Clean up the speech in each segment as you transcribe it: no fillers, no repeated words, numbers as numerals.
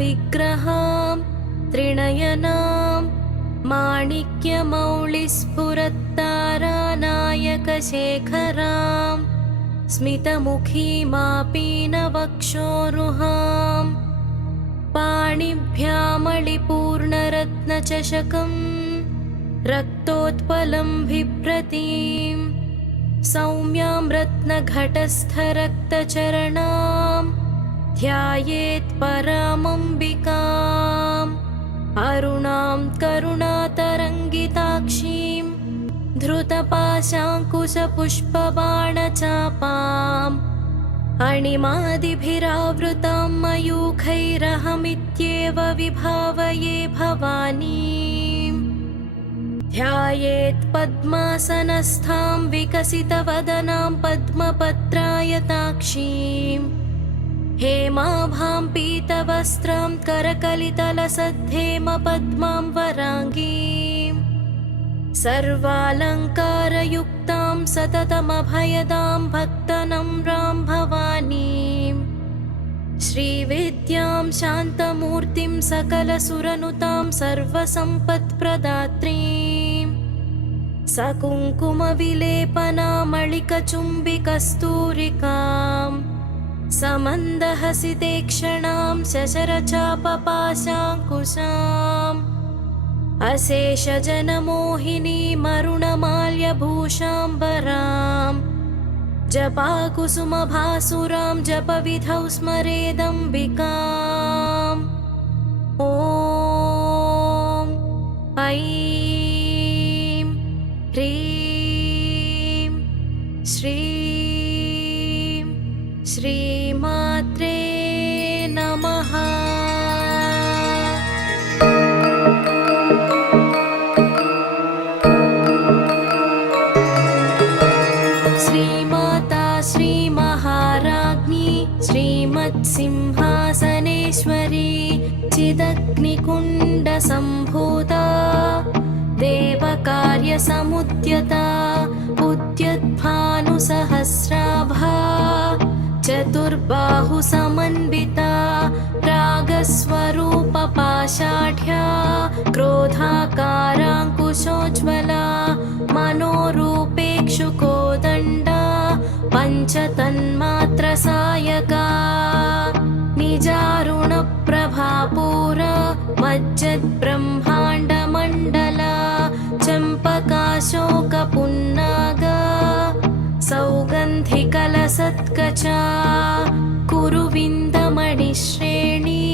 विग्रहां त्रिनयनां माणिक्यमौलिस्फुरत्तारानायकशेखरां स्मितमुखीमापीनवक्षोरुहां पाणिभ्यामलिपूर्णरत्नचषकं रक्तोत्पलं बिभ्रतीं सौम्यां रत्नघटस्थरक्तचरणां ध्यायेत् परामम्बिकाम् अरुणां करुणातरङ्गिताक्षीं धृतपाशाङ्कुशपुष्पबाणचापाम् अणिमादिभिरावृतां मयूखैरहमित्येव विभावये भवानीम् ध्यायेत् पद्मासनस्थां विकसितवदनां पद्मपत्रायताक्षीम् हेमाभां पीतवस्त्रां करकलितलसद्धेमपद्मां वराङ्गीं सर्वालङ्कारयुक्तां सततमभयदां भक्तनम्रां भवानीं श्रीविद्यां शान्तमूर्तिं सकलसुरनुतां सर्वसम्पत्प्रदात्रीं सकुङ्कुमविलेपनामलिकचुम्बिकस्तूरिकाम् समन्दहसितेक्षणां शशरचापपाशाङ्कुशाम् अशेषजनमोहिनीमरुणमाल्यभूषाम्बरां जपाकुसुमभासुरां जपविधौ स्मरेदम्बिकाम् ॐ ऐं ह्रीं श्रीं श्रीमात्रे नमः। श्रीमाता श्रीमहाराज्ञी श्रीमत्सिंहासनेश्वरी चिदग्निकुण्डसम्भूता देवकार्यसमुद्यता उद्यद्भानुसहस्राभा चतुर्बाहुसमन्विता रागस्वरूपपाषाढ्या क्रोधाकाराङ्कुशोज्ज्वला मनोरूपेक्षुकोदण्डा पञ्चतन्मात्रसायका निजारुणप्रभापूरा मज्जद्ब्रह्माण्डमण्डला चम्पकाशोकपुन्नागा सौगन्धिकलसत्कचा कुरुविन्दमणिश्रेणी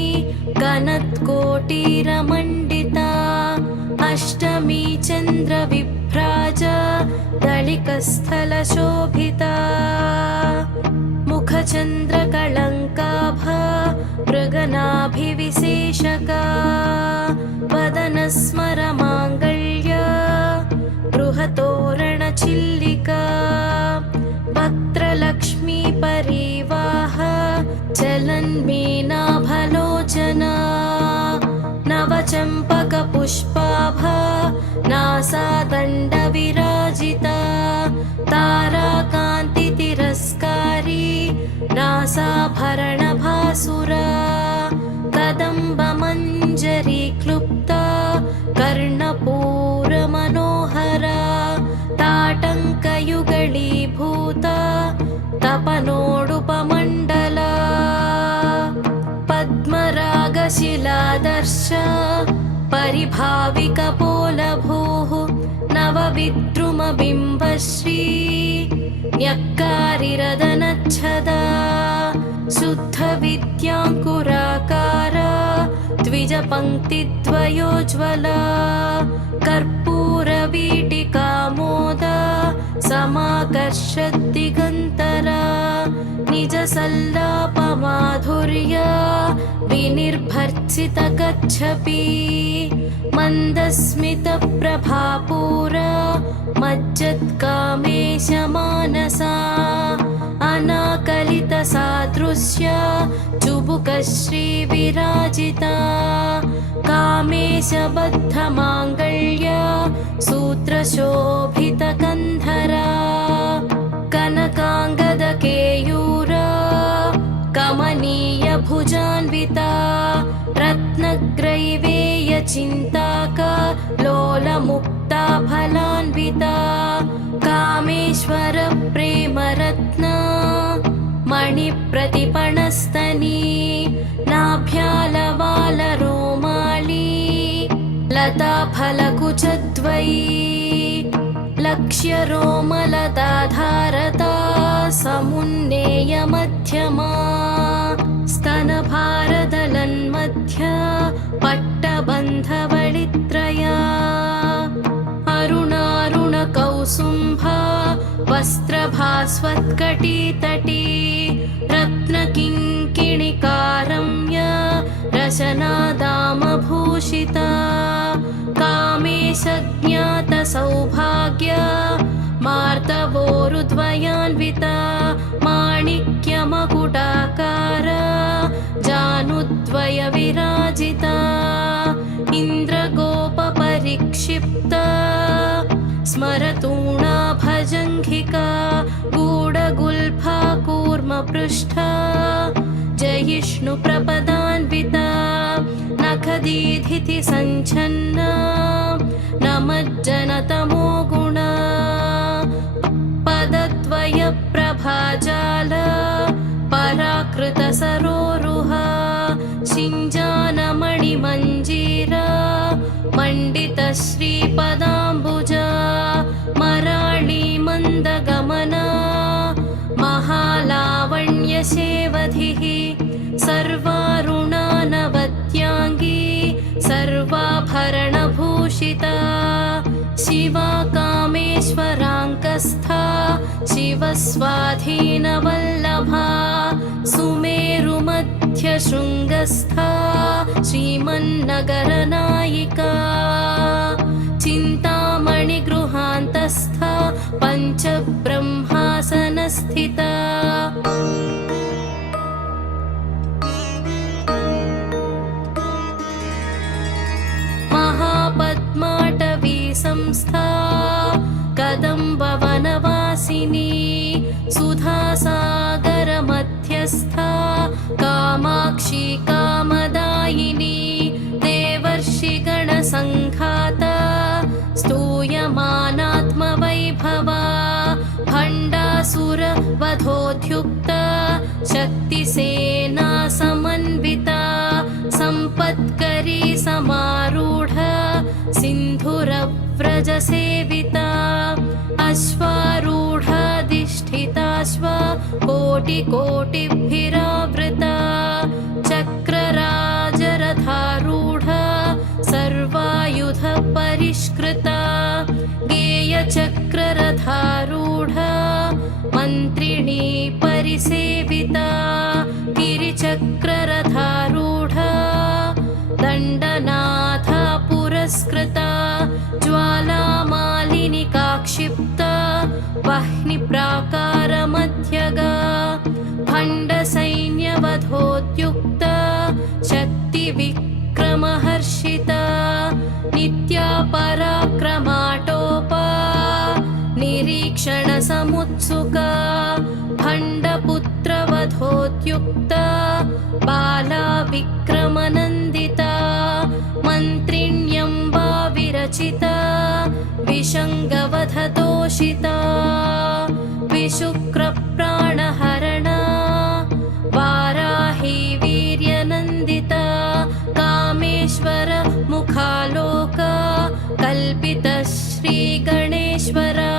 गणत्कोटिरमण्डिता अष्टमी चन्द्रविभ्राज दलिकस्थलशोभिता मुखचन्द्रकलङ्काभा मृगनाभिविशेषका वदनस्मरमाङ्गल्य गृहतोरणचिल्लिका वक्त्रलक्ष्मी परिवाह चलन्मीनाभलोचना नवचम्पकपुष्पाभा नासादण्डविराजिता ताराकान्तितिरस्कारी नासाभरणभासुरा कदम्बमञ्जरी क्लुप्ता कर्णपूरमनोहरा ताटङ्कयुगळीभूता तपनोडुपमण्डला पद्मरागशिलादर्श परिभाविकपोलभूः नवविद्रुमबिम्बश्री न्यक्कारिरदनच्छदा शुद्धविद्याङ्कुराकारा द्विजपङ्क्तिद्वयोज्ज्वला कर्पूरवीटिकामोदा समाकर्षद्दिगन्तरा निजसल्लापमाधुर्य विनिर्भर्त्सितकच्छपि मन्दस्मितप्रभापूरा मज्जत्कामेशमानसा अनाकलितसादृश्य चुबुकश्रीविराजिता कामेशबद्धमाङ्गल्य सूत्रशोभितकन्धरा कनकाङ्गदकेयूरा कमनीयभुजान्विता रत्नग्रैवेयचिन्ताका लोलमुक्ता फलान्विता कामेश्वर प्रेमरत्ना मणिप्रतिपणस्तनी नाभ्यालवालरोमाली लताफलकुचद्वयी लक्ष्यरोमलदाधारता समुन्नेयमध्यमा स्तनभारदलन्मध्य पट्टबन्धवळित्रया अरुणारुणकौसुम्भा वस्त्रभास्वत्कटीतटी रत्नकिङ्किणिकारम्य रशनादामभूषिता कामेशज्ञातसौभाग्य मार्तवोरुद्वयान्विता माणिक्यमकुटाकार जानुद्वयविराजिता इन्द्रगोपपरिक्षिप्ता स्मरतूणा भजङ्घिका गूढगुल्फा कूर्मपृष्ठा जयिष्णुप्रपदान्विता नखदीधिति सञ्छन्ना नमज्जनतमो गुणा पदद्वयप्रभाजाल पराकृतसरोरुहा शिञ्जानमणिमञ्जीरा मण्डितश्रीपदाम्बुजा मराळी मन्दगमना महालावण्यसेवधिः सर्वारुणानवद्याङ्गी सर्वाभरणभूषिता शिवा कामेश्वराङ्कस्था शिवस्वाधीनवल्लभा सुमेरुमध्यशृङ्गस्था श्रीमन्नगरनायिका चिन्तामणिगृहान्तस्था पञ्चब्रह्मासनस्थिता महापद्माटवी संस्था कदम्बवनवासिनी सुधासागरमध्यस्था कामाक्षी कामदायिनी देवर्षिगणसङ्घाता स्तूयमानात्मवैभवा भण्डासुरवधोद्युक्ता शक्तिसेना समन्विता सम्पत्करी समारूढ सिन्धुरव्रजसेविता अश्वारूढाधिष्ठिताश्व कोटिकोटिभिरावृता चक्रराजरथारूढ सर्वायुधपरिष्कृता गेयचक्ररथारूढ मन्त्रिणी परिसेविता गिरिचक्ररथारूढ दण्डनाथा पुरस्कृता ज्वालामालिनिकाक्षिप्ता वह्निप्राकारमध्यगा भण्डसैन्यवधोद्युक्ता शक्तिविक्रमहर्षिता नित्या पराक्रमाटोपा निरीक्षणसमुत्सुका भण्डपुत्रवधोद्युक्ता बाला विक्रमनन्दिता मन्त्रिण्यम्बा विरचिता विशङ्गवधतोषिता विशुक्रप्राणहरणा वाराही वीर्यनन्दिता कामेश्वर मुखालोका कल्पितश्रीगणेश्वरा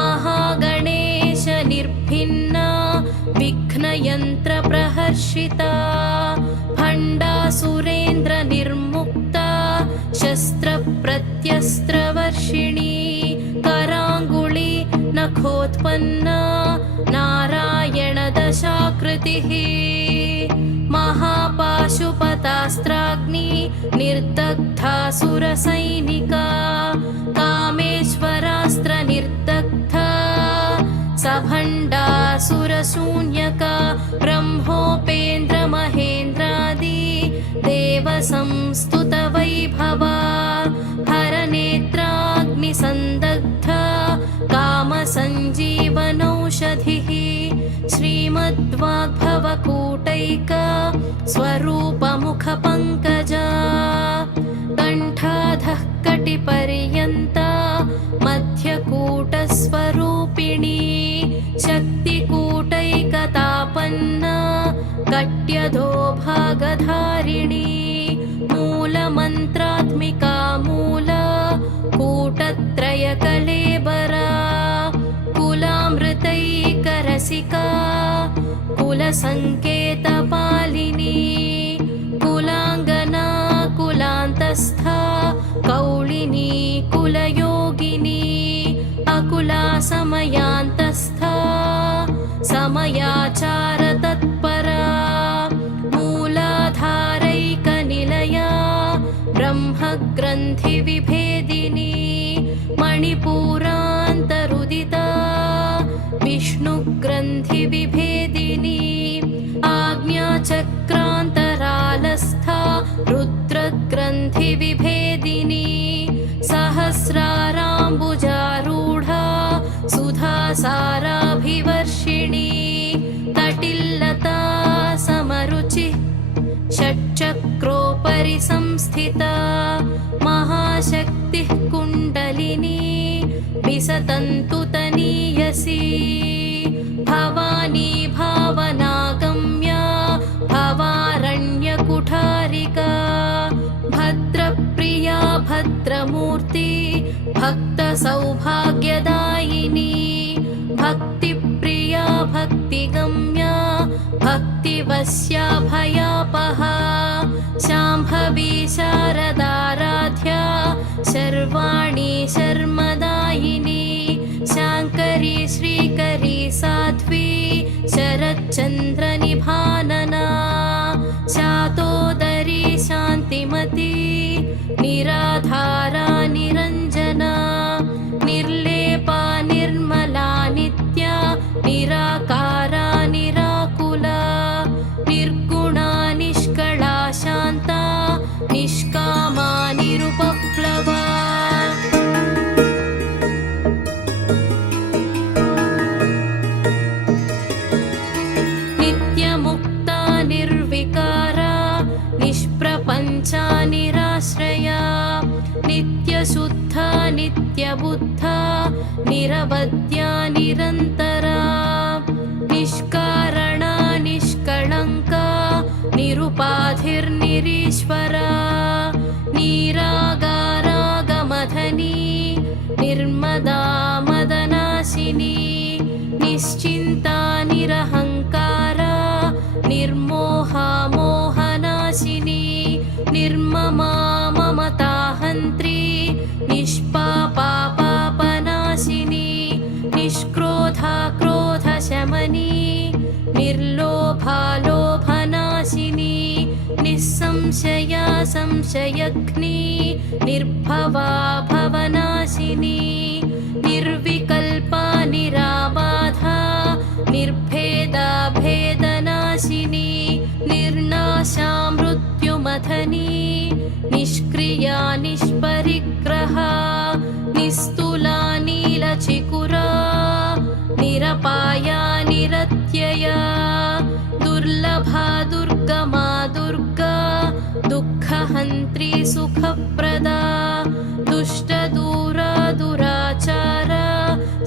महागणेश निर्भिन्ना विघ्नयन्त्रप्रहर्षिता भण्डासुरेन्द्रनिर्मुक्ता शस्त्रप्रत्यस्त्रवर्षिणी कराङ्गुळी नखोत्पन्ना नारायणदशाकृतिः महापाशुपतास्त्राग्नि निर्दग्धासुरसैनिका कामेश्वरास्त्रनिर्दग्धा सभण्डासुरशून्यका ब्रह्मोपेन्द्रमहेन्द्रादि देवसंस्तुतवैभवा हरनेत्राग्निसन्दग्धा कामसञ्जीवनौषधिः श्रीमद्वाग्भवकूटैका स्वरूपमुख मुखपङ्कजा कण्ठाधः कटिपर्यन्ता मध्यकूटस्वरूपिणी शक्तिकूटैकतापन्ना कट्यधो भागधारिणी मूलमन्त्रात्मिका मूला कूटत्रयकलेबरा कुलामृतैकरसिका कुलसङ्केतपालिनी कुलाङ्गना कुलान्तस्था कौलिनी कुलयोगिनी अकुला समयान्तस्था समयाचारतत्परा मूलाधारैकनिलया ब्रह्मग्रन्थिविभेदिनी मणिपूरान्तरुदिता विष्णुग्रन्थिविभेदिनी आज्ञाचक्रान्तरालस्था रुद्रग्रन्थिविभेदिनी सहस्राराम्बुजारूढा सुधासाराभिवर्षिणी तटिल्लता समरुचिः षट्चक्रोपरि संस्थिता महाशक्तिः कुण्डलिनी विसतन्तुतनीयसी भवानी भावनागम्या भवारण्यकुठारिका भद्रप्रिया भद्रमूर्ति भक्तसौभाग्यदायिनी भक्तिप्रिया भक्तिगम्या भक्तिवश्या भयापहा शाम्भवी शारदाराध्या शर्वाणी शर्मदायिनी शाङ्करी श्रीकरी साध्वी शरच्चन्द्रनिभानना शातोदरी शान्तिमती निराधारा निरञ्जना निर्लेपा निर्मला नित्या निराकारा निराकुला निर्गुणा निष्कला शान्ता निष्कामा निरुपप्लवा नित्यमुक्ता निर्विकारा निष्प्रपञ्चा निराश्रया नित्यशुद्धा नित्यबुद्धा निरवद्या निरन्तरा निष्कारणा निष्कळङ्का निरुपाधिर्निरीश्वरा निरागारागमधनी निर्मदा मदनाशिनी निश्चिन्ता निरहङ्कारा निर्मोहा मोहनाशिनी निर्ममा ममताहन्त्री निष्पापा पापनाशिनी निष्क्रोधा क्रोधशमनी निर्लोभा लोभनाशिनी निस्संशया संशयघ्नी निर्भवा भवनाशिनी निर्विकल्पा निराबाधा निर्भेदा भेदनाशिनी निर्नाशा मृत्युमथनी निष्क्रिया निष्परिग्रहा निस्तुला नीलचिकुरा निरपाया निरत्यया दुर्लभा दुर्गमा दुर्गा दुःखहन्त्री सुखप्रदा दुष्टदूरा दुराचारा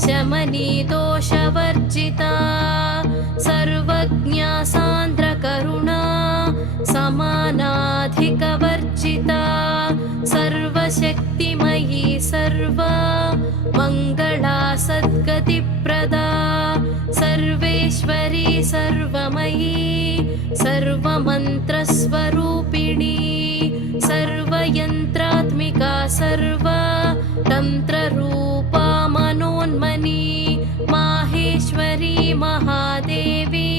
शमनी दोषवर्जिता सर्वज्ञा सान्द्रकरुणा समानाधिकवर्जिता सर्वशक्तिमयी सर्वा मङ्गला सद्गतिप्रदा सर्वेश्वरी सर्वमयी सर्वमन्त्रस्वरूपिणी सर्वयन्त्रात्मिका सर्वा तन्त्ररूपा मनोन्मनी माहेश्वरी महादेवी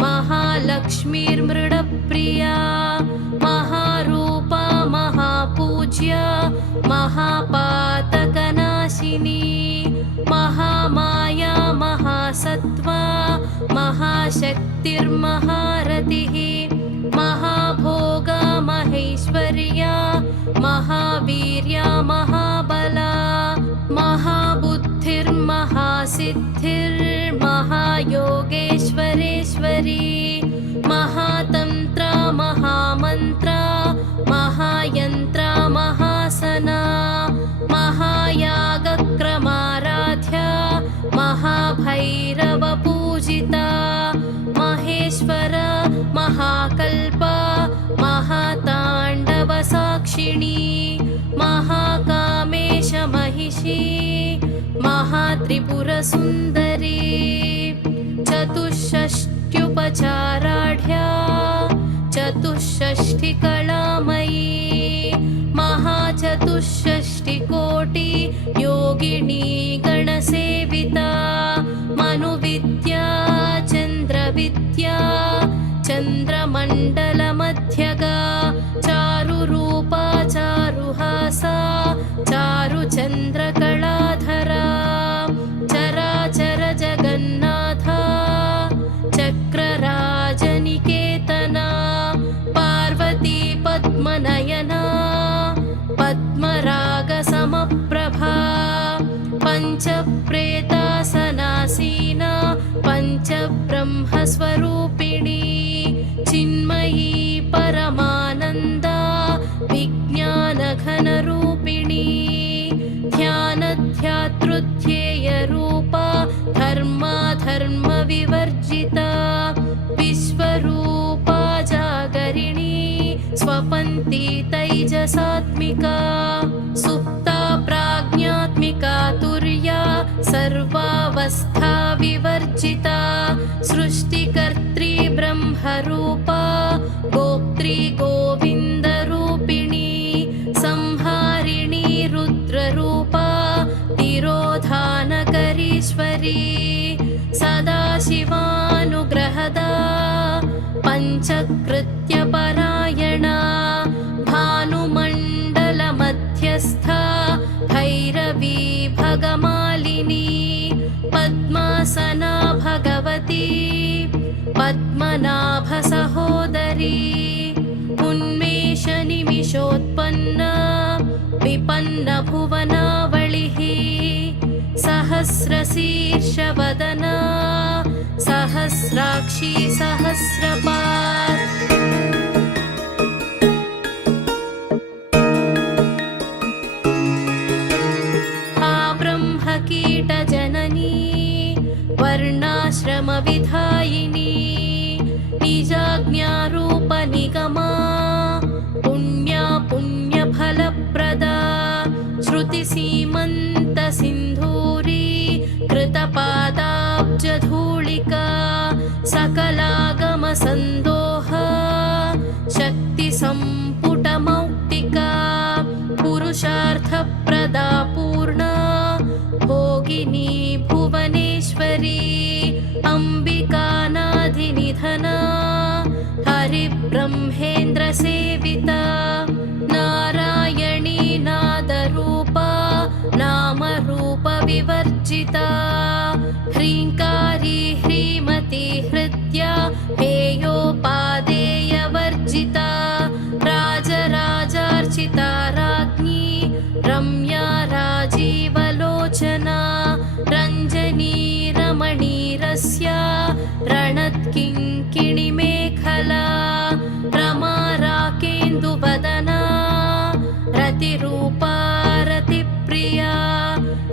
महालक्ष्मीर्मृडप्रिया महारूपा महापूज्या महापातकनाशिनी महामाया महासत्त्वा महाशक्तिर्महारतिः महाभोगा महेश्वर्या महावीर्या महाबला महाबुद्धिर्महासिद्धिर्महायोगेश्वरेश्वरी महातन्त्रा महामन्त्रा सुन्दरी चतुष्षष्ट्युपचाराढ्या चतुष्षष्टिकलामयी महाचतुष्षष्टिकोटि योगिनी गणसेविता मनुविद्या चन्द्रविद्या चन्द्रमण्डलमध्यगा चारुरूपा चारुहासा चारुचन्द्रकलाधरा चराचर जगन्नाथा चक्रराजनिकेतना पार्वती पद्मनयना पद्मरागसमप्रभा पञ्चप्रेतासनासीना पञ्चब्रह्मस्वरूपिणी चिन्मयी परमानन्दा विज्ञानघनरूपिणी ध्यानध्यातृध्येयरूपा धर्माधर्मविवर्जिता विश्वरूपा जागरिणी स्वपन्ती तैजसात्मिका सुप्ता प्राज्ञात्मिका तुर्या सर्वावस्था विवर्जिता सृष्टिकर्त्री ब्रह्मरूपा गोप्त्री गोविन्दरूपिणी संहारिणी रुद्ररूपा तिरोधानकरीश्वरी सदाशिवानुग्रहदा पञ्चकृत्यपरायणा भानुमण्डलमध्यस्था भैरवी भगमालिनी पद्मासना भगवती पद्मनाभसहोदरी उन्मेषनिमिषोत्पन्ना विपन्नभुवनावलिः सहस्रशीर्षवदना सहस्राक्षी सहस्रपात् आब्रह्मकीटजननी वर्णाश्रमविधायिनी निजाज्ञारूपनिगमा पुण्या पुण्यफलप्रदा श्रुतिसीमन्तसिन्धूरी कृतपादाब्जधूलिका सकलागमसन्दोहा शक्तिसम्पुटमौक्तिका पुरुषार्थप्रदा पूर्णा भोगिनी भुवनेश्वरी अम्बिकानाधिनिधना हरिब्रह्मेन्द्रसेविता नारायणी नादरूपा नामरूपविवर्जिता ह्रीङ्कारी ह्रीमती हृद्या हेयोपादेयवर्जिता राजराजार्चिता राज्ञी रम्या राजीवलोचना रञ्जनी रमणीरस्या रणत्किङ्किणिमेखला रमा राकेन्दुवदना रतिरूपा रतिप्रिया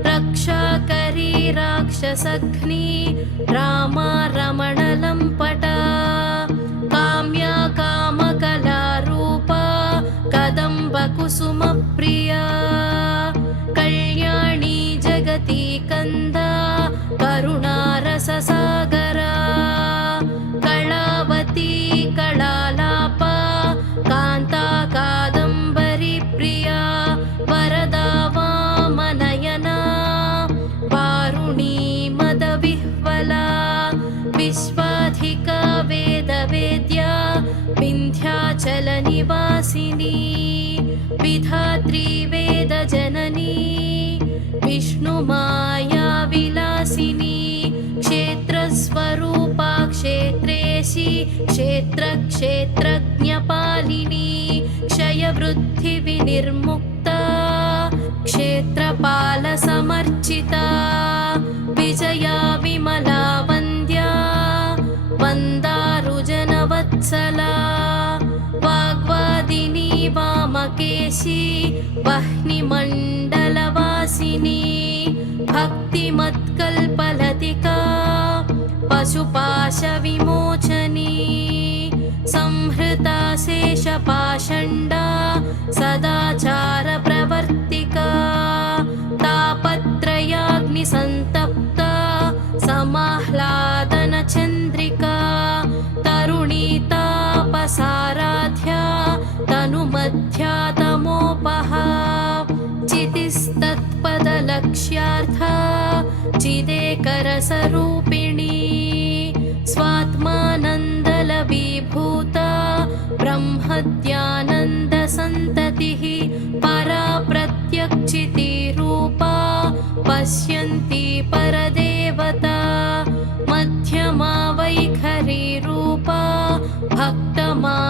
रक्षाकरी राक्षसघ्नी रामा रमणलम्पटा काम्या कामकलारूपा कदम्बकुसुमप्रिया कल्याणी जगती कन्दा करुणारससागरा कलावती कलालापा कान्ता कादम्बरी प्रिया वरदा वामनयना वारुणी मदविह्वला विश्वाधिका वेदवेद्या विन्ध्याचलनिवासिनी विधात्री वेदजननी विष्णुमाया विलासिनी क्षेत्रस्वरूपा क्षेत्रेशी क्षेत्रक्षेत्रज्ञपालिनी क्षयवृद्धिविनिर्मुक्ता क्षेत्रपालसमर्चिता विजया विमला वन्द्या वन्दारुजनवत्सला वाग्वादिनी वामकेशी वह्निमण्डलवासिनी भक्तिमत्कल्पलतिका पशुपाशविमोचनी संहृता शेषपाषण्डा सदाचारप्रवर्तिका तापत्रयाग्निसन्तप्ता लक्ष्यार्था चिदेकरसरूपिणी स्वात्मानन्दलवीभूता ब्रह्मद्यानन्दसन्ततिः परा प्रत्यक्षितिरूपा पश्यन्ति परदेवता मध्यमा वैखरीरूपा भक्तमानसहंसिका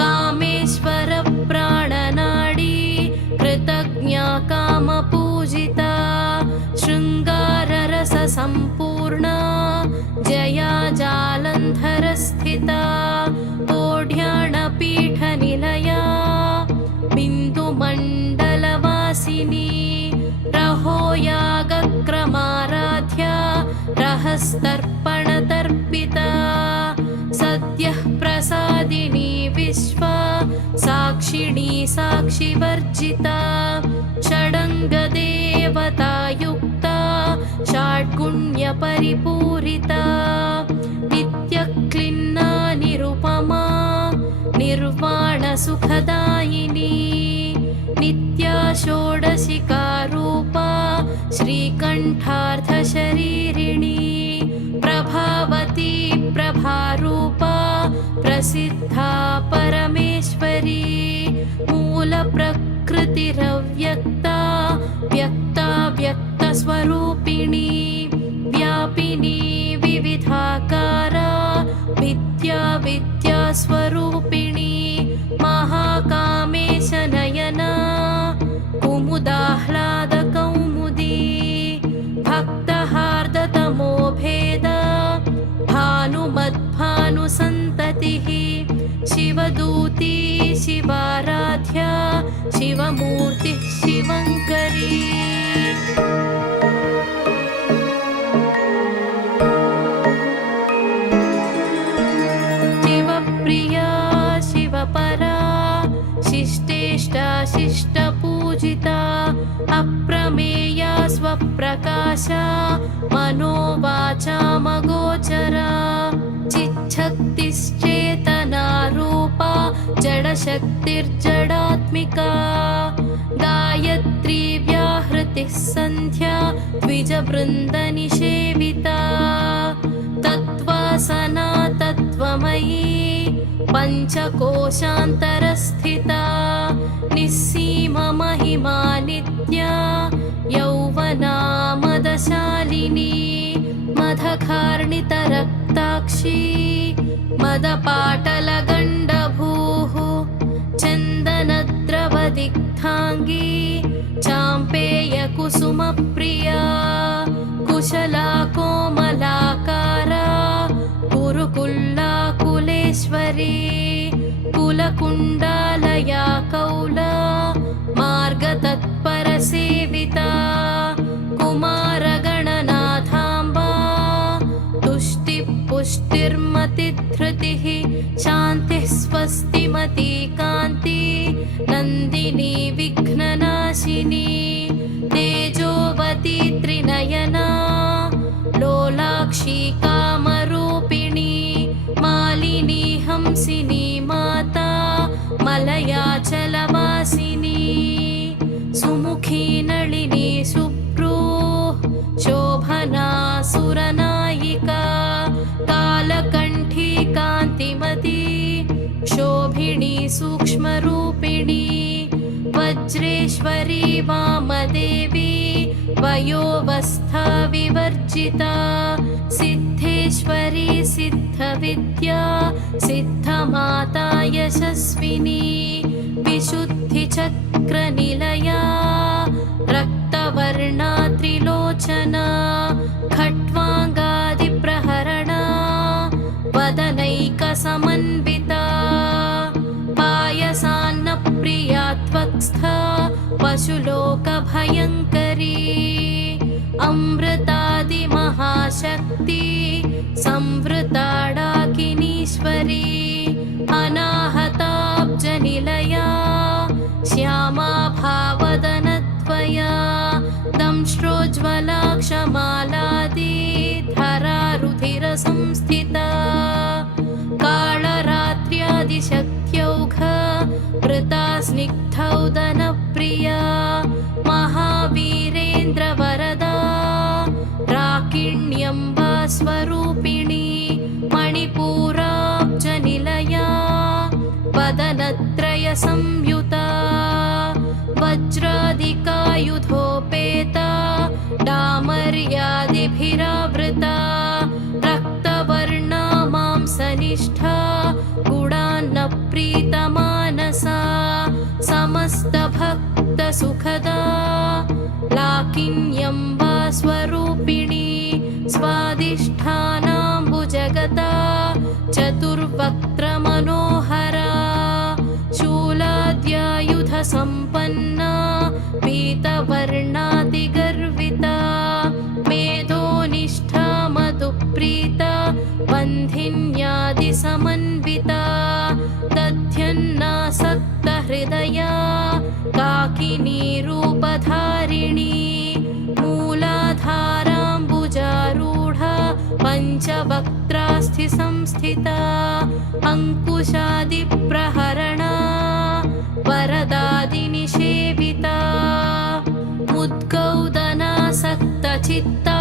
कामेश्वरप्राणनाडी कृतज्ञा कामपूजिता शृङ्गाररससम्पूर्णा जया जालन्धरस्थिता ओढ्याणपीठनिलया बिन्दुमण्डलवासिनी रहोयागक्रमाराध्या रहस्तर्पणतर्पिता सद्यः प्रसादिनी विश्वा साक्षिणी साक्षिवर्जिता षडङ्गदेवतायुक्ता षड्गुण्यपरिपूरिता नित्यक्लिन्ना निरुपमा निर्वाणसुखदायिनी नित्या षोडशिकारूपा श्रीकण्ठार्धशरीरिणी प्रभावती प्रभारूपा प्रसिद्धा परमेश्वरी मूलप्रकृतिरव्यक्ता व्यक्ता व्यक्तस्वरूपिणी व्यापिनी विविधाकारा विद्या विद्यास्वरूपिणी महाकामेशनयना कुमुदाह्लादकौमुदी भक्तहार्दतमो भेद भानुमद्भानुसन्ततिः शिवदूती शिवाराध्या शिवमूर्तिः शिवङ्करी शिवप्रिया शिवपरा शिष्टेष्टा शिष्टपूजिता अप्रमेया स्वप्रकाशा मनोवाचामगोचरा चिच्छक्तिश्चेतनारूपा जडशक्तिर्जडात्मिका गायत्री व्याहृतिः सन्ध्या द्विजवृन्दनिषेविता तत्त्वासना तत्त्वमयी पञ्चकोशान्तरस्थिता निस्सीममहिमा नित्या यौवना मदशालिनी मदखार्णितरक्ताक्षी मदपाटलगण्डभूः चन्दनद्रवदिग्धाङ्गी चाम्पेयकुसुमप्रिया कुशला कोमलाकारा कुरुकुल्ला कुलेश्वरी कुलकुण्डालया कौला मार्गतत्परसेविता कुमारगणनाथाम्बा तुष्टिपुष्टिर्मतिधृतिः शान्तिः स्वस्तिमती कान्ति नन्दिनी विघ्ननाशिनी तेजोवती त्रिनयना लोलाक्षी कामरूपिणी मालिनी हंसिनी माता मलयाचलवासिनी सुमुखी नलिनी सुप्रूः शोभना सुरनायिका कालकण्ठी कान्तिमती शोभिनी सूक्ष्मरूपिणी वज्रेश्वरी वामदेवी वयोवस्था विवर्जिता सिद्धेश्वरी सिद्धविद्या सिद्धमाता यशस्विनी विशुद्धिचक्रनिलया रक्तवर्णा त्रिलोचना खट्वाङ्गादिप्रहरणा वदनैकसमन्विता पायसान्नप्रिया त्वक्स्था पशुलोकभयङ्करी अमृतादिमहाशक्ति संवृताडाकिनीश्वरी अनाहताब्जनिलया श्यामा भावदनत्वया दंष्ट्रोज्ज्वलाक्षमालादिधरारुधिरसंस्थिता कालरात्र्यादिशक्ति शक्त्यौघ कृता स्निग्धौदनप्रिया संयुता वज्रादिकायुधोपेता डामर्यादिभिरावृता रक्तवर्णा मांसनिष्ठा गुणान्नप्रीतमानसा समस्तभक्तसुखदा लाकिन्यम्बा स्वरूपिणी स्वादिष्ठानाम्बुजगता चतुर्वक्त्रमनोहरा शूलाद्यायुधसम्पन्ना पीतवर्णातिगर्विता मेधोनिष्ठा मधुप्रीता बन्धिन्यादिसमन्विता दध्यन्नासक्तहृदया काकिनी रूपधारिणी मूलाधाराम्बुजारूढा पञ्चवक्त्रास्थि संस्थिता अङ्कुशादिप्रहरणा वरदादिनिषेविता मुद्गौदनासक्तचित्ता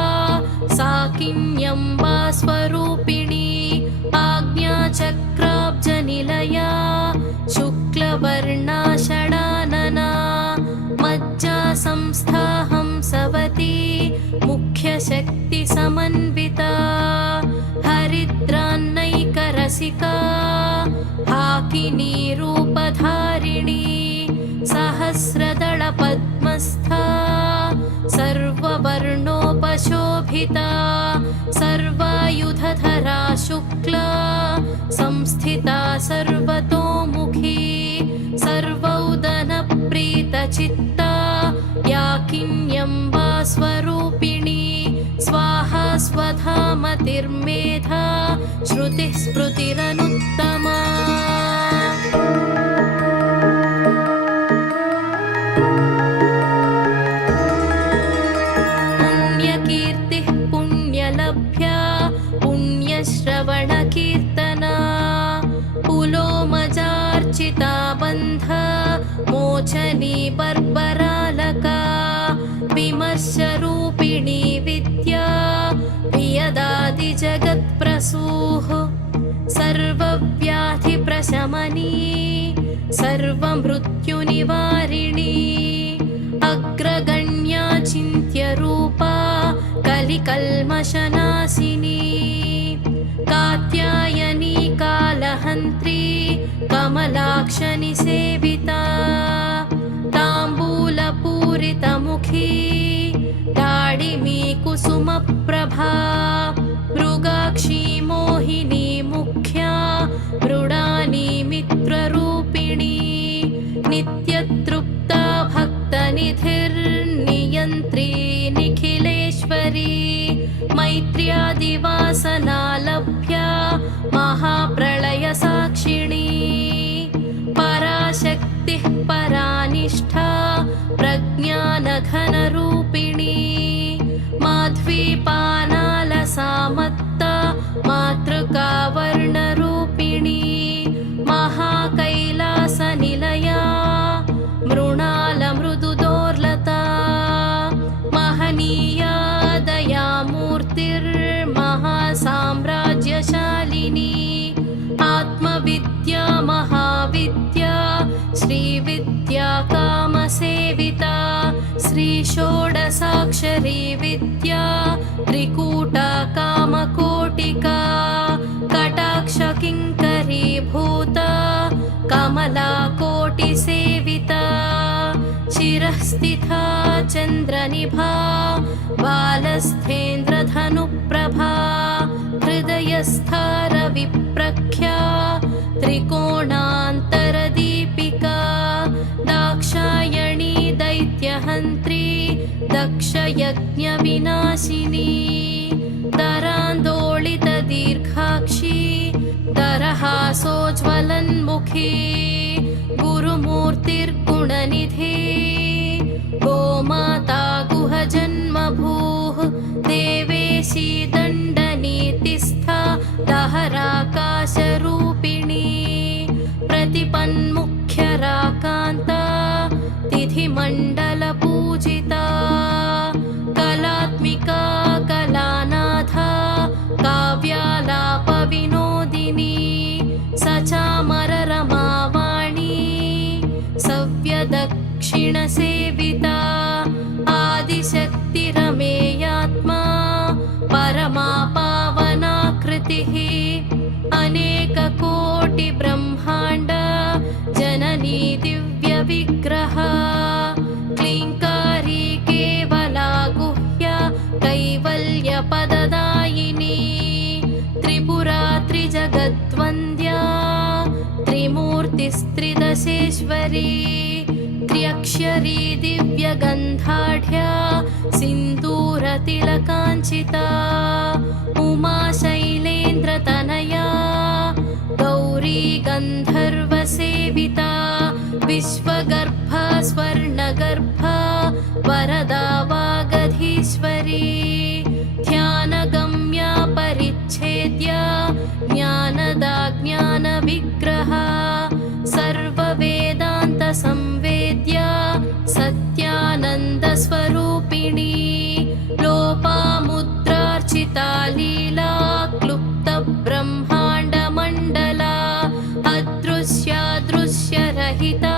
साकिन्यम्बा स्वरूपिणी आज्ञाचक्राब्जनिलया शुक्लवर्णा षडानना मज्जा संस्था हंसवती मुख्यशक्तिसमन्विता हरिद्रान्नैकरसिका हाकिनी रूपधारिणी सहस्रदलपद्मस्था सर्ववर्णोपशोभिता सर्वायुधधरा शुक्ला संस्थिता सर्वतोमुखी सर्वौदनप्रीतचित्ता याकिन्यम्बा स्वरूपिणी स्वाहा स्वधामतिर्मेधा श्रुतिः स्मृतिरनुत्तमा पुण्यकीर्तिः पुण्यलभ्या पुण्यश्रवणकीर्तना पुलोमजार्चिता बन्ध मोचनी बर्बरालका विमर्शरूपिणी विद्या वियदादिजगत्प्रसूः सर्वव्याधिप्रशमनी सर्वमृत्युनिवारिणी अग्रगण्या चिन्त्यरूपा कलिकल्मषनाशिनी कात्यायनी कालहन्त्री कमलाक्षनिसेविता ताम्बूलपूरितमुखी दाडिमी कुसुमप्रभा मृगाक्षी मोहिनी मुख्या मृडानी मित्ररूपिणी नित्यतृप्ता भक्तनिधिर्नियन्त्री निखिलेश्वरी मैत्र्यादिवासना लभ्या महाप्रलयसाक्षिणी पराशक्तिः परानिष्ठा प्रज्ञानघनरूपिणी माध्वीपानालसामत्ता मातृकावर्णरूपिणी महाकैलासनिलया मृणालमृदुदोर्लता महनीया दयामूर्तिर्महासाम्राज्यशालिनी आत्मविद्या महाविद्या श्रीविद्या कामसेविता श्रीषोडशाक्षरी विद्या त्रिकूटा कामकोटिका कटाक्षकिङ्करीभूता कमलाकोटिसेविता शिरःस्थिता चन्द्रनिभा बालस्थेन्द्रधनुप्रभा हृदयस्था रविप्रख्या त्रिकोणान्तरदीपिका दाक्षायणी दैत्यहन्त्री दक्षयज्ञविनाशिनी दरान्दोलितदीर्घाक्षी दरहासोज्ज्वलन्मुखी गुरुमूर्तिर्गुणनिधि गोमाता गुहजन्मभूः देवेशी दण्डनीतिस्था दहराकाशरूपिणी प्रतिपन्मुख्यराकान्ता तिथिमण्डलपूजिता कलात्मिका कलानाथा काव्यालापविनोदिनी सचामररमावाणी अनेककोटिब्रह्माण्ड जननी दिव्यविग्रह क्लीङ्कारी केवला गुह्य कैवल्यपददायिनी त्रिपुरा त्रिजगद्वन्द्या त्रिमूर्तिस्त्रिदशेश्वरी त्र्यक्षरी दिव्यगन्धाढ्या सिन्दूरतिलकाञ्चिता उमा शैलेन्द्रतनया गौरी गन्धर्वसेविता विश्वगर्भा स्वर्णगर्भा वरदा वागधीश्वरी ध्यानगम्या परिच्छेद्या ज्ञानदा ज्ञानविग्रहा सर्ववेदान्तसंवेद्या सत्यानन्दस्वरूपिणी लोपामुद्रार्चिता लीला क्लुप्तब्रह्माण्डमण्डला अदृश्यादृश्यरहिता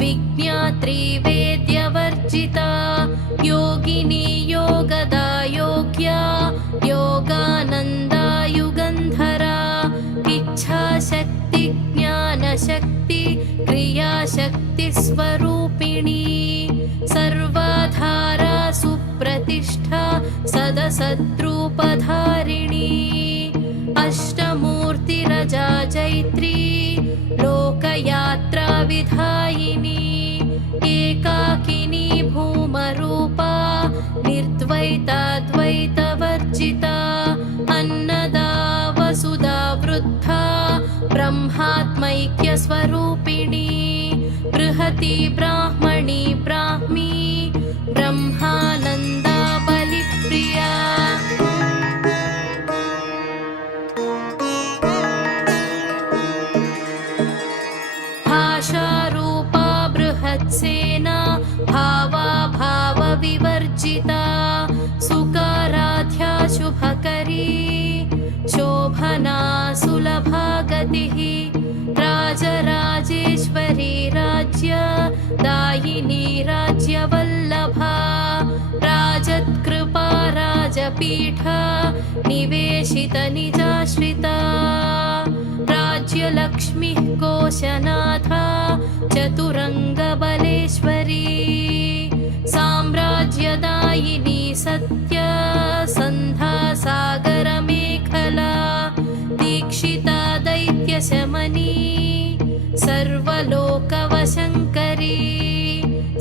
विज्ञात्री वेद्यवर्जिता योगिनी योगदा योग्या योगानन्दा युगन्धरा इच्छाशक्ति ज्ञानशक्ति क्रियाशक्तिस्वरूपिणी सर्वाधारा सुप्रतिष्ठा सदसद्रूपधारिणी अष्टमूर्तिरजा जैत्री लोकयात्रा विधायिनी एकाकिनी भूमरूपा निर्द्वैताद्वैतवर्जिता अन्नदा वसुधा वृद्धा ब्रह्मात्मैक्यस्वरूपिणी बृहती ब्राह्मणी ब्राह्मी ब्रह्मानन्दा बलिप्रिया भाषारूपा बृहत्सेना भावा भावविवर्जिता सुकाराध्या शुभकरी शोभना सुलभा गतिः राजराजेश्वरी राज्य दायिनी राज्यवल्लभा राजत्कृपा राजपीठ निवेशित निजाश्रिता राज्यलक्ष्मीः कोशनाथा चतुरङ्गबलेश्वरी साम्राज्यदायिनी सत्य सन्धा सागरमेखला दीक्षिता दैत्यशमनी सर्वलोकवशङ्करी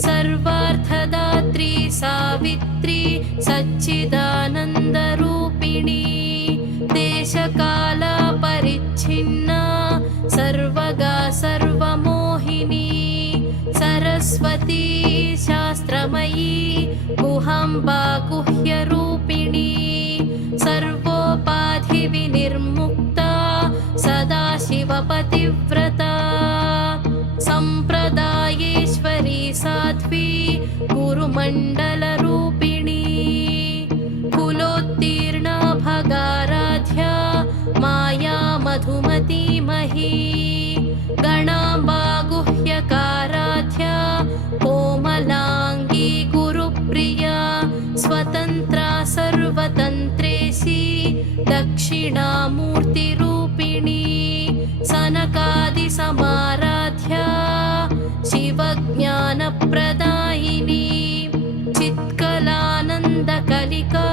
सर्वार्थदात्री सावित्री सच्चिदानन्दरूपिणी देशकाला परिच्छिन्ना सर्वगा सर्वमोहिनी सरस्वती शास्त्रमयी गुहाम्बा गुह्यरूपिणी सर्वोपाधिविनिर्मुक्ता सदाशिवपतिव्रता सम्प्रदायेश्वरी साध्वी गुरुमण्डलरूपिणी कुलोत्तीर्णा भगाराध्या माया मधुमतीमही गणाम्बा गुह्यकाराध्या कोमलाङ्गी गुरुप्रिया स्वतन्त्रा सर्वतन्त्रेशी दक्षिणामूर्तिरूपिणी सनकादिसमाराध्या शिवज्ञानप्रदायिनी चित्कलानन्दकलिका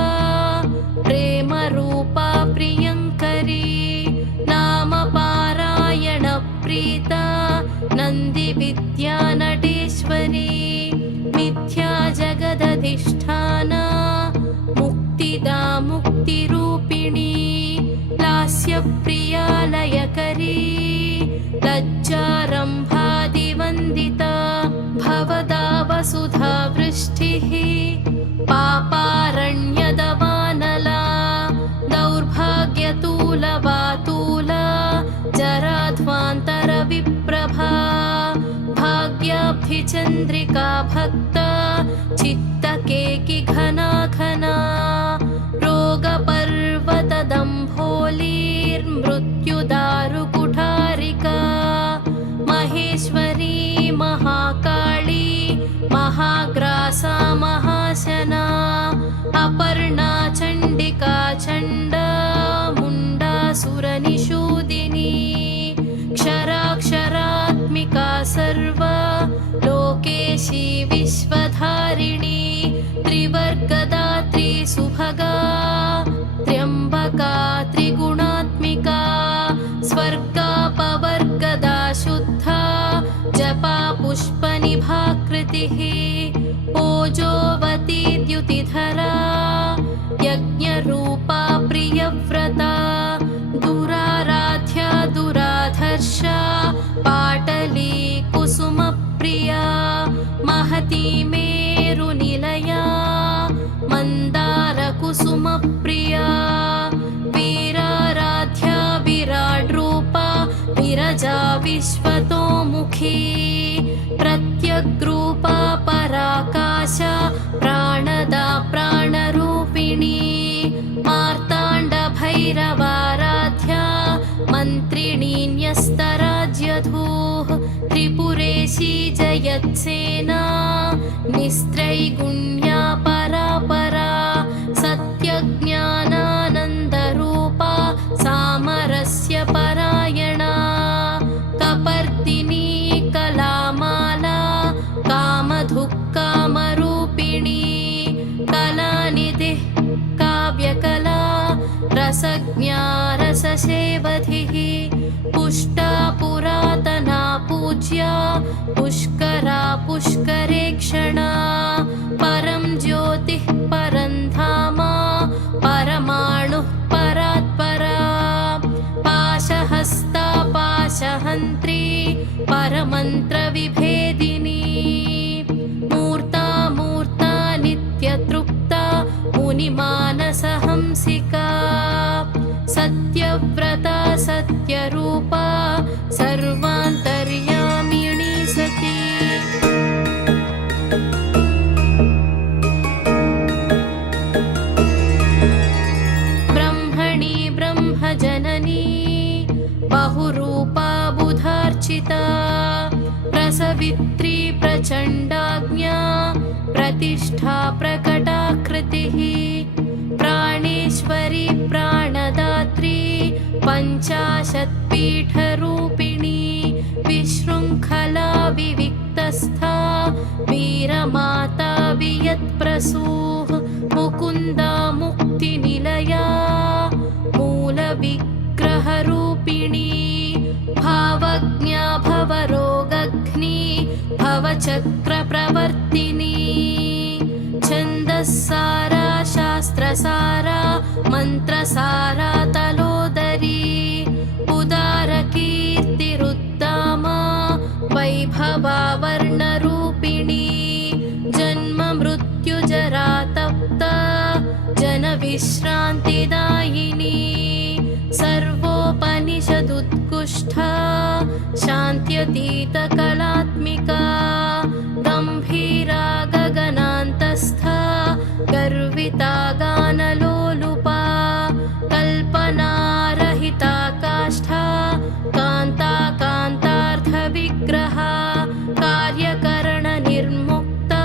प्रेमरूपा प्रियङ्करी नामपारायणप्रीता नन्दिविद्यानटेश्वरी मिथ्या जगदधिष्ठाना मुक्तिदा मुक्तिरूपिणी लास्यप्रिया लयकरी लज्जारम्भादिवन्दिता भवदा वसुधा वृष्टिः पापारण्यदवानला दौर्भाग्यतूलवातूला जराध्वान्तरविप्रभा भाग्याब्धिचन्द्रिका भक्ता चित्तकेकि घना घना रोगपर्वतदम्भोलीर्मृत्युदारुकुठारिका महेश्वरी महाकाली महाग्रासा महाशना अपर्णा चण्डिका चण्डा मुण्डासुरनिषु ओजोवती द्युतिधरा यज्ञरूपा प्रियव्रता दुराराध्या दुराधर्षा पाटली कुसुमप्रिया महती मेरुनिलया मन्दारकुसुमप्रिया वीराराध्या विराड्रूपा विरजा विश्वतोमुखी प्रत्यग्रूपा पराकाशा प्राणदा प्राणरूपिणी मार्ताण्डभैरवाराध्या मन्त्रिणी न्यस्तराज्यधूः त्रिपुरेशी जयत्सेना निस्त्रैगुण्या परापरा सत्यज्ञानानन्दरूपा सामरस्य परायणा कपर्दिनी कलामाला कामधुक्कामरूपिणी कलानिधिः काव्यकला रसज्ञा रससेवधिः पुष्टा पुरातना पूज्या पुष्करा पुष्करेक्षणा परं ज्योतिः परं धाम परमाणुः परात्परा पाशहस्ता पाशहन्त्री परमन्त्रविभेदिनी मूर्ता मूर्ता नित्यतृप्ता मुनिमानसहंसिका सत्यव्रता सत्यरूपा सर्वान्तर्यामिणी सती ब्रह्मणि ब्रह्मजननी बहुरूपा बुधार्चिता रसवित्री प्रचण्डाज्ञा प्रतिष्ठा प्रकटाकृतिः प्राणेश्वरी प्राणदात्री पञ्चाशत्पीठरूपिणी विशृङ्खला विविक्तस्था वीरमाता वियत्प्रसूः मुकुन्दा मुक्तिनिलया मूलविग्रहरूपिणी भावज्ञा भवरोगघ्नी भवचक्रप्रवर्तिनी छन्दस्सारा शास्त्रसारा मन्त्रसारा तलोदरी उदारकीर्तिरुद्दामा वैभवा वर्णरूपिणी जन्ममृत्युजरा तप्ता जनविश्रान्तिदायिनी सर्वोपनिषदुत्कृष्टा शान्त्यतीतकलात्मिका गम्भीरा गगनान्तस्था गर्विता गानलोलुपा कल्पनारहिता काष्ठा कान्ता कान्तार्थविग्रहा कार्यकरणनिर्मुक्ता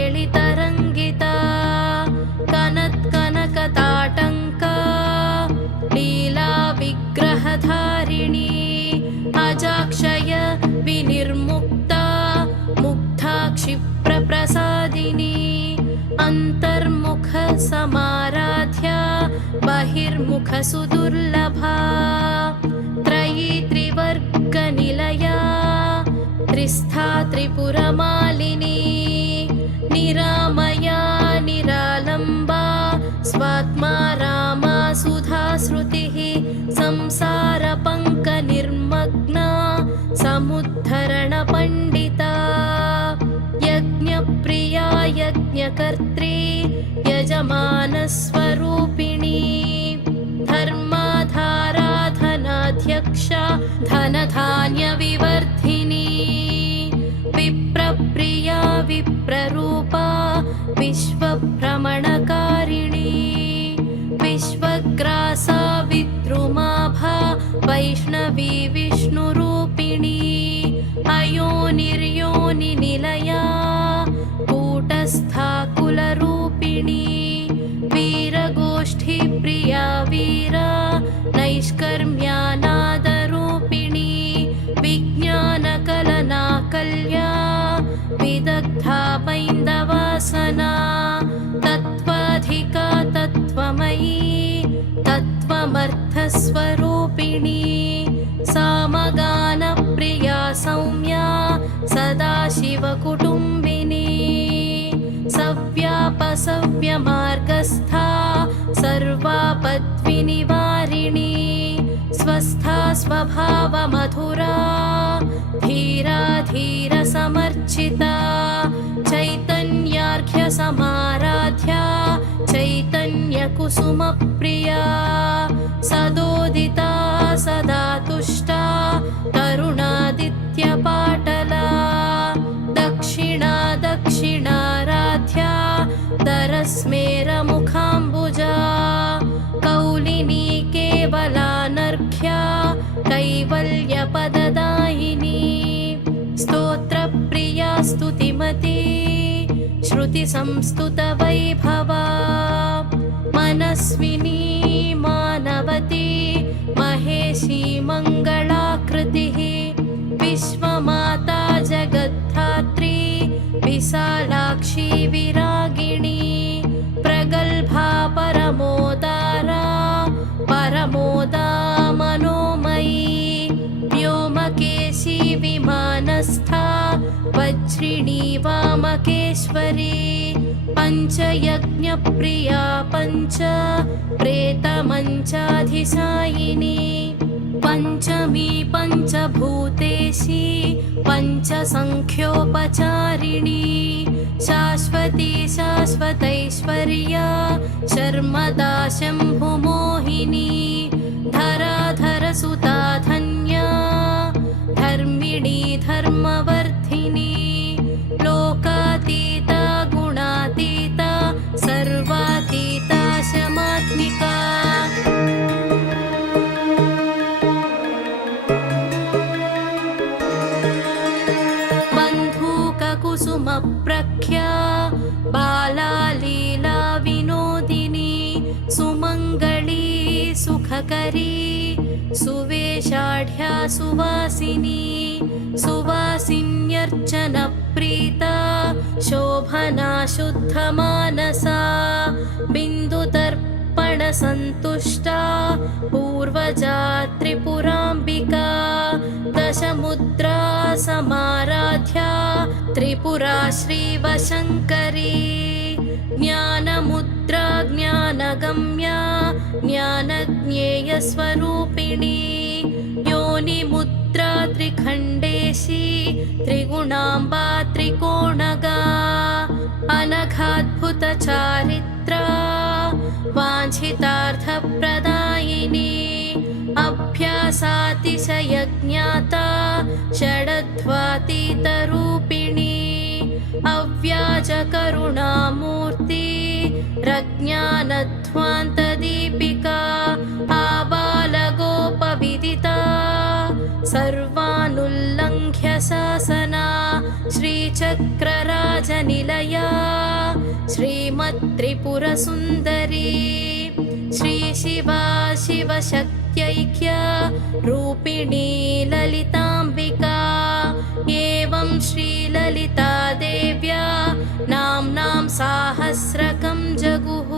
कामकेलितरङ्गिता कनत्कनकताटङ्का लीला विग्रहधारिणी अजाक्षय विनिर्मुक्ता मुग्धा क्षिप्रप्रसादिनी अन्तर्मुख समाराध्या बहिर्मुख सुदुर्लभा त्रयी त्रिवर्गनिलया त्रिस्था त्रिपुरमालिनी निरामया निरालम्बा स्वात्मा रामा सुधाश्रुतिः संसारपङ्कनिर्मग्ना समुद्धरणपण्डिता यज्ञप्रिया यज्ञकर्त्री यजमानस्वरूपिणी धर्माधाराधनाध्यक्षा धनधान्यविवर्धिनी विप्रप्रिया विप्ररूपा विश्वभ्रमणकारिणी विश्वग्रासा विद्रुमाभा वैष्णवी विष्णुरूपिणी अयोनिर्योनिनिलया कूटस्था कुलरूपिणी वीरगोष्ठीप्रिया वीरा नैष्कर्म्यानादरूपिणी विज्ञानकलनाकल्या विदग्धा पैन्दवासना तत्त्वाधिका तत्त्वमयी तत्त्वमर्थस्वरूपिणी सामगानप्रिया सौम्या सदाशिवकुटुम्बिनी सव्यापसव्यमार्गस्था सर्वापद्विनिवारिणी स्वस्था स्वभावमधुरा धीरा धीरसमर्चिता चैतन्यार्घ्यसमाराध्या चैतन्यकुसुमप्रिया सदोदिता सदा तुष्टा तरुणादित्यपाटला दक्षिणा दक्षिणाराध्या दरस्मेरमुखाम्बुजा कौलिनी केवलानर्घ्या कैवल्यपददायिनी स्तोत्रप्रिया स्तुतिमती श्रुतिसंस्तुतवैभवा मनस्विनी मानवती महेशी मङ्गलाकृतिः विश्वमाता जगद्धात्री विशालाक्षी विरागिणी प्रगल्भा परमोदारा परमोदा मनोमयी व्योमकेशी विमानस्था वज्रिणी वामकेश्वरी पञ्चयज्ञप्रिया पञ्च प्रेतमञ्चाधिशायिनी पञ्चमी पञ्चभूतेशी पञ्चसङ्ख्योपचारिणी शाश्वती शाश्वतैश्वर्या शर्मदा शम्भुमोहिनी धराधरसुता धन्या धर्मिणी धर्मवर्धिनी लोकातीता गुणातीता सर्वातीता शमात्मिका बन्धूककुसुमप्रख्या बाला लीला विनोदिनी सुमङ्गली सुखकरी सुवेशाढ्या सुवासिनी सुवासिन्यर्चनप्रीता शोभना शुद्धमानसा बिन्दुदर्पणसन्तुष्टा पूर्वजा त्रिपुराम्बिका दशमुद्रा समाराध्या त्रिपुरा श्रीवशङ्करी ज्ञानमुद्रा ज्ञानगम्या ज्ञानज्ञेयस्वरूपिणी योनिमुद्रा त्रिखण्डेशी त्रिगुणाम्बा त्रिकोणगा अनघाद्भुतचारित्रा वाञ्छितार्थप्रदायिनी अभ्यासातिशयज्ञाता षडध्वातीतरूपिणी अव्याजकरुणामूर्ति रज्ञानध्वान्तदीपिका आबालगोपविदिता सर्वानुल्लङ्घ्य शासना श्रीचक्रराजनिलया श्रीमत्त्रिपुरसुन्दरी श्रीशिवा शिवशक्त्यैक्य रूपिणी ललिताम्बिका एवं श्रीललिता देव्या नाम्नां साहस्रकं जगुः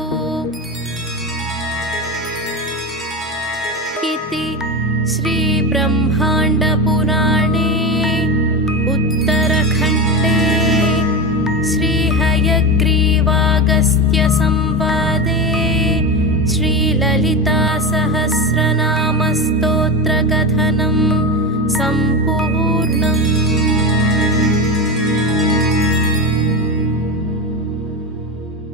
इति श्रीब्रह्माण्डपुराणे उत्तरखण्डे श्रीहयग्रीवागस्त्यसंवादे श्रीललितासहस्रनामस्तोत्रकथनं